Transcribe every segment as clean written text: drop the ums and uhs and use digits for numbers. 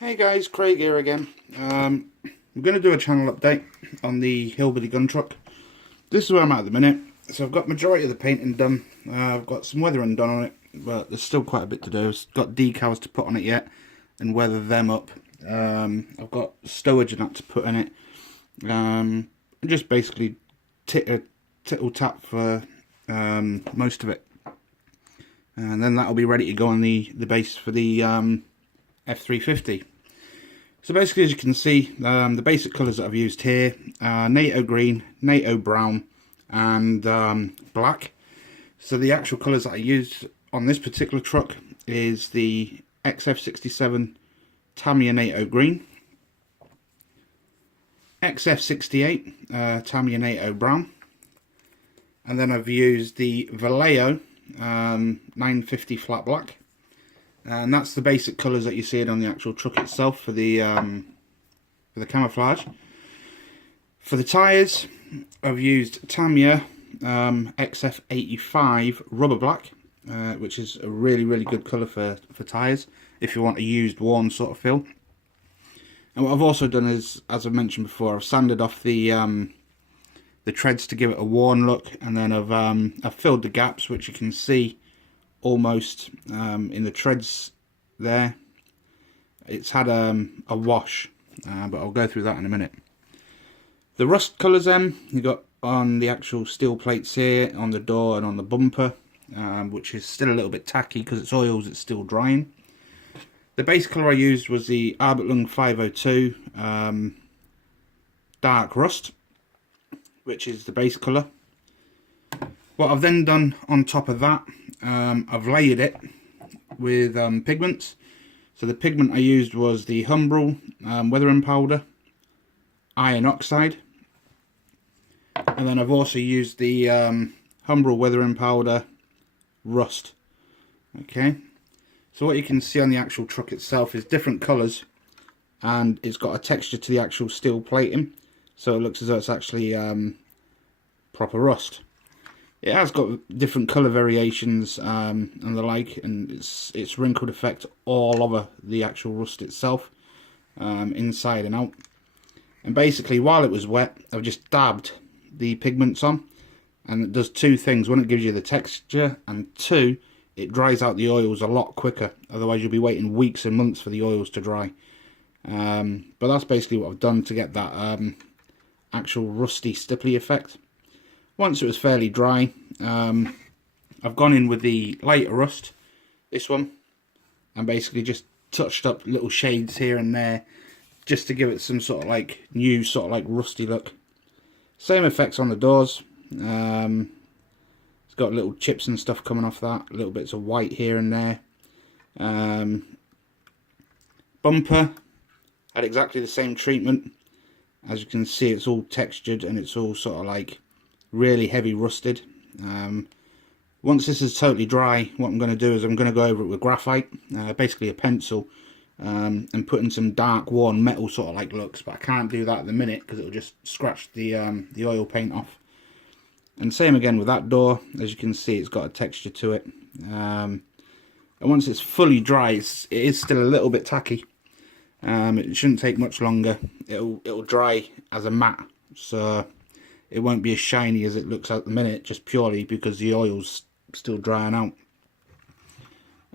Hey guys, Craig here again. I'm going to do a channel update on the hillbilly gun truck. This is where I'm at the minute. So I've got majority of the painting done. I've got some weathering done on it, but there's still quite a bit to do. I've got decals to put on it yet and weather them up. I've got stowage and that to put in it. And just basically tittle tap for most of it. And then that'll be ready to go on the base for the F350. So basically, as you can see, the basic colours that I've used here are NATO green, NATO brown and black. So the actual colours that I used on this particular truck is the XF67 Tamiya NATO green, XF68 Tamiya NATO brown, and then I've used the Vallejo 950 flat black. And that's the basic colours that you see it on the actual truck itself for the camouflage. For the tyres, I've used Tamiya XF85 rubber black, which is a really good colour for tyres if you want a used worn sort of feel. And what I've also done is, as I mentioned before, I've sanded off the treads to give it a worn look, and then I've filled the gaps, which you can see almost in the treads there. It's had a wash, but I'll go through that in a minute. The rust colours you got on the actual steel plates here, on the door and on the bumper, which is still a little bit tacky because it's oils, it's still drying. The base colour I used was the Arbetlung 502 dark rust, which is the base colour. What I've then done on top of that, I've layered it with pigments. So the pigment I used was the Humbrol weathering powder, iron oxide, and then I've also used the Humbrol weathering powder rust. Okay, so what you can see on the actual truck itself is different colours, and it's got a texture to the actual steel plating, so it looks as though it's actually proper rust. It has got different colour variations and the like, and it's wrinkled effect all over the actual rust itself, inside and out. And basically, while it was wet, I've just dabbed the pigments on, and it does two things. One, it gives you the texture, and two, it dries out the oils a lot quicker. Otherwise, you'll be waiting weeks and months for the oils to dry. But that's basically what I've done to get that actual rusty, stipply effect. Once it was fairly dry, I've gone in with the lighter rust, this one, and basically just touched up little shades here and there, just to give it some sort of like new, sort of like rusty look. Same effects on the doors. It's got little chips and stuff coming off that, little bits of white here and there. Bumper had exactly the same treatment. As you can see, it's all textured and it's all sort of like really heavy rusted. Once this is totally dry, what I'm going to do is I'm going to go over it with graphite, basically a pencil, and put in some dark worn metal sort of like looks, but I can't do that at the minute because it'll just scratch the oil paint off. And same again with that door. As you can see, it's got a texture to it, and once it's fully dry, it is still a little bit tacky. It shouldn't take much longer. It'll dry as a matte, so it won't be as shiny as it looks at the minute, just purely because the oil's still drying out.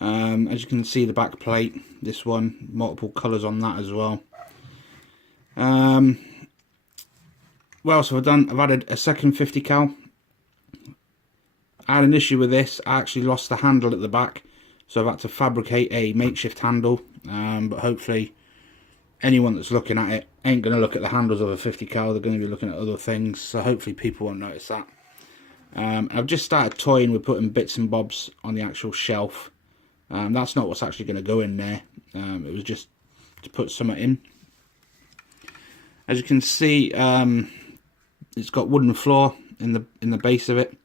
As you can see, the back plate, this one, multiple colours on that as well. What else have I done? I've added a second 50 cal. I had an issue with this. I actually lost the handle at the back, so I've had to fabricate a makeshift handle, but hopefully anyone that's looking at it ain't going to look at the handles of a 50 cal, they're going to be looking at other things, so hopefully people won't notice that. I've just started toying with putting bits and bobs on the actual shelf. That's not what's actually going to go in there, it was just to put something in. As you can see, it's got wooden floor in the base of it.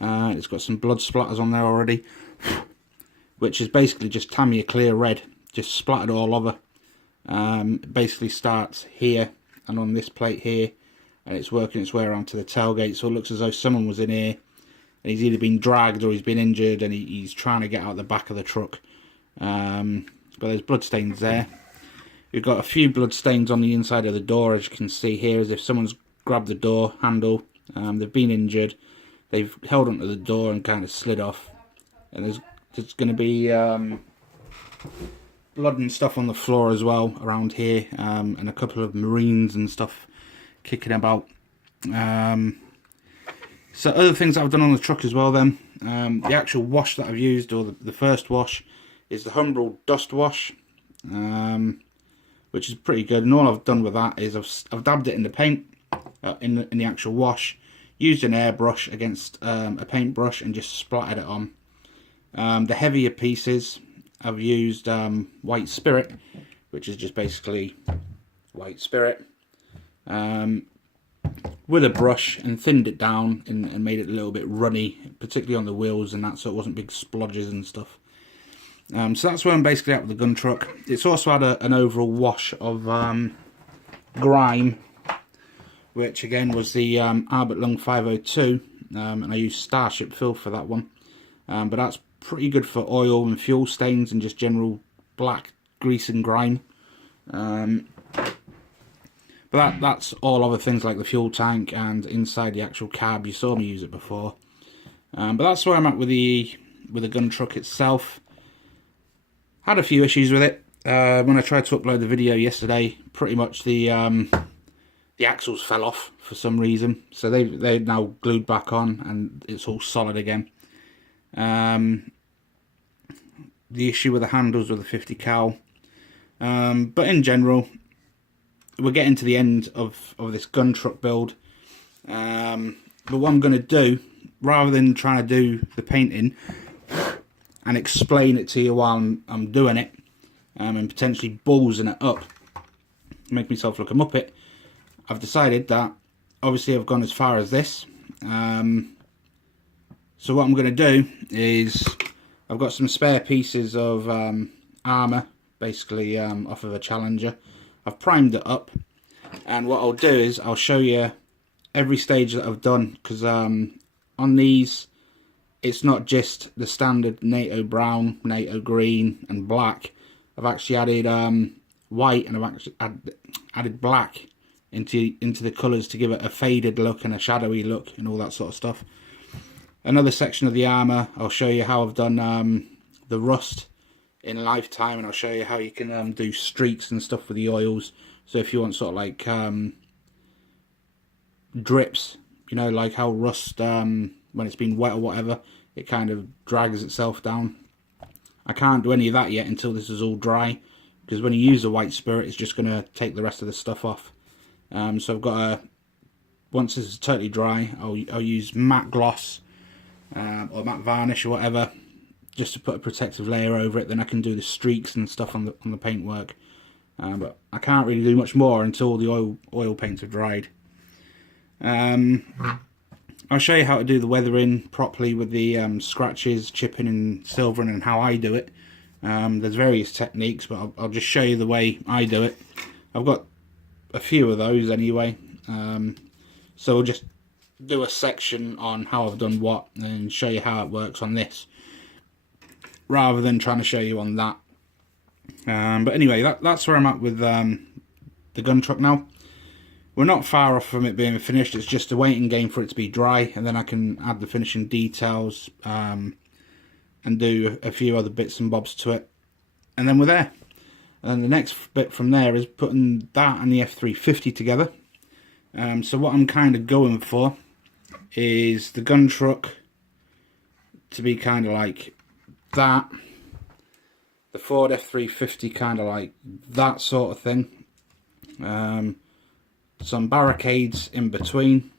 It's got some blood splatters on there already, which is basically just Tamiya clear red, just splattered all over. It basically starts here and on this plate here, and it's working its way around to the tailgate, so it looks as though someone was in here and he's either been dragged or he's been injured and he's trying to get out the back of the truck. But there's blood stains there. We've got a few blood stains on the inside of the door, as you can see here, as if someone's grabbed the door handle. They've been injured. They've held onto the door and kind of slid off. And there's going to be blood and stuff on the floor as well around here, and a couple of marines and stuff kicking about. So other things that I've done on the truck as well then, the actual wash that I've used, or the first wash, is the Humbrol dust wash, which is pretty good. And all I've done with that is I've dabbed it in the paint, in the actual wash, used an airbrush against a paintbrush and just splattered it on. The heavier pieces, I've used white spirit, which is just basically white spirit, with a brush, and thinned it down and made it a little bit runny, particularly on the wheels and that, so it wasn't big splodges and stuff. So that's where I'm basically at with the gun truck. It's also had an overall wash of grime, which again was the Albert Lung 502, and I used Starship Fill for that one. But that's pretty good for oil and fuel stains and just general black grease and grime. But that's all other things like the fuel tank and inside the actual cab. You saw me use it before. But that's where I'm at with the gun truck itself. Had a few issues with it. When I tried to upload the video yesterday, pretty much the axles fell off for some reason. So they're now glued back on and it's all solid again. The issue with the handles with the 50 cal. But in general, we're getting to the end of this gun truck build. But what I'm going to do, rather than trying to do the painting and explain it to you while I'm doing it, and potentially ballsing it up, make myself look a muppet, I've decided that obviously I've gone as far as this. So what I'm going to do is, I've got some spare pieces of armour, basically off of a Challenger. I've primed it up, and what I'll do is I'll show you every stage that I've done, because on these it's not just the standard NATO brown, NATO green and black. I've actually added white, and I've actually added black into the colours to give it a faded look and a shadowy look and all that sort of stuff. Another section of the armour, I'll show you how I've done the rust in lifetime, and I'll show you how you can do streaks and stuff with the oils. So if you want sort of like drips, you know, like how rust, when it's been wet or whatever, it kind of drags itself down. I can't do any of that yet until this is all dry, because when you use the white spirit, it's just going to take the rest of the stuff off. So I've got once this is totally dry, I'll use matte gloss or matte varnish or whatever, just to put a protective layer over it. Then I can do the streaks and stuff on the paintwork. But I can't really do much more until the oil paints have dried. I'll show you how to do the weathering properly with the scratches, chipping and silvering, and how I do it. There's various techniques, but I'll just show you the way I do it. I've got a few of those anyway, so we'll just do a section on how I've done what and show you how it works on this, rather than trying to show you on that. But anyway, that's where I'm at with the gun truck now. We're not far off from it being finished. It's just a waiting game for it to be dry, and then I can add the finishing details and do a few other bits and bobs to it, and then we're there. And then the next bit from there is putting that and the F350 together. So what I'm kind of going for is the gun truck to be kind of like that, the Ford F350 kind of like that sort of thing. Some barricades in between,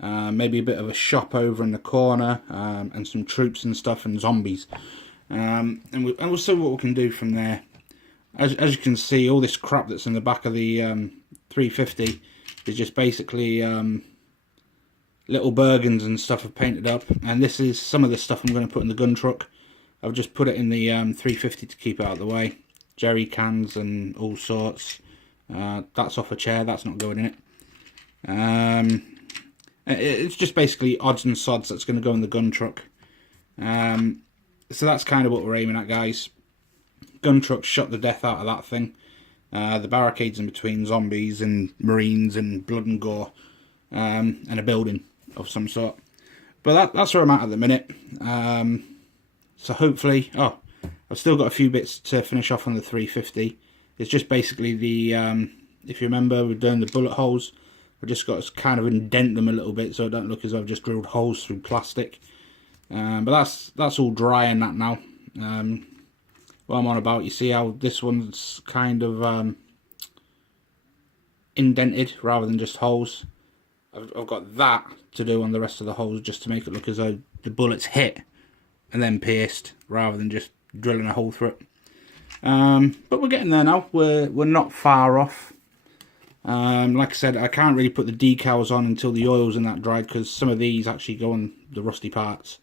maybe a bit of a shop over in the corner, and some troops and stuff and zombies. And we'll see what we can do from there. As you can see, all this crap that's in the back of the 350 is just basically little Bergens and stuff I've painted up, and this is some of the stuff I'm going to put in the gun truck. I've just put it in the 350 to keep it out of the way. Jerry cans and all sorts. That's off a chair, that's not going in it. It's just basically odds and sods that's going to go in the gun truck. So that's kind of what we're aiming at, guys. Gun truck shot the death out of that thing. the barricades in between zombies and marines and blood and gore, and a building of some sort. But that's where I'm at the minute. So hopefully, I've still got a few bits to finish off on the 350. It's just basically the, if you remember, we've done the bullet holes. I've just got to kind of indent them a little bit so it don't look as though I've just drilled holes through plastic. But that's all dry and that now. What I'm on about, you see how this one's kind of indented rather than just holes. I've got that to do on the rest of the holes just to make it look as though the bullets hit and then pierced rather than just drilling a hole through it. But we're getting there now. We're not far off. Like I said, I can't really put the decals on until the oils and that dried, because some of these actually go on the rusty parts.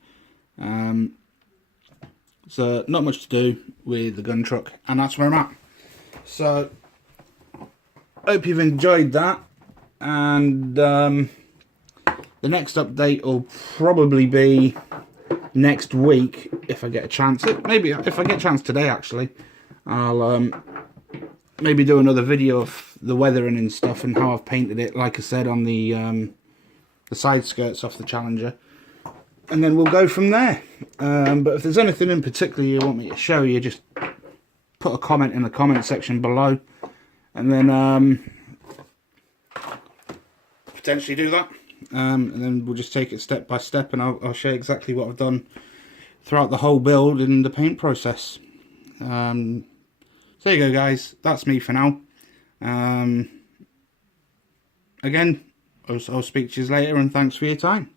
So not much to do with the gun truck, and that's where I'm at. So hope you've enjoyed that, and the next update will probably be next week if I get a chance. Maybe if I get a chance today, actually, I'll maybe do another video of the weathering and stuff and how I've painted it, like I said, on the side skirts off the Challenger, and then we'll go from there. But if there's anything in particular you want me to show you, just put a comment in the comment section below, and then potentially do that, and then we'll just take it step by step, and I'll show you exactly what I've done throughout the whole build and the paint process. So there you go, guys, that's me for now. Again, I'll speak to you later, and thanks for your time.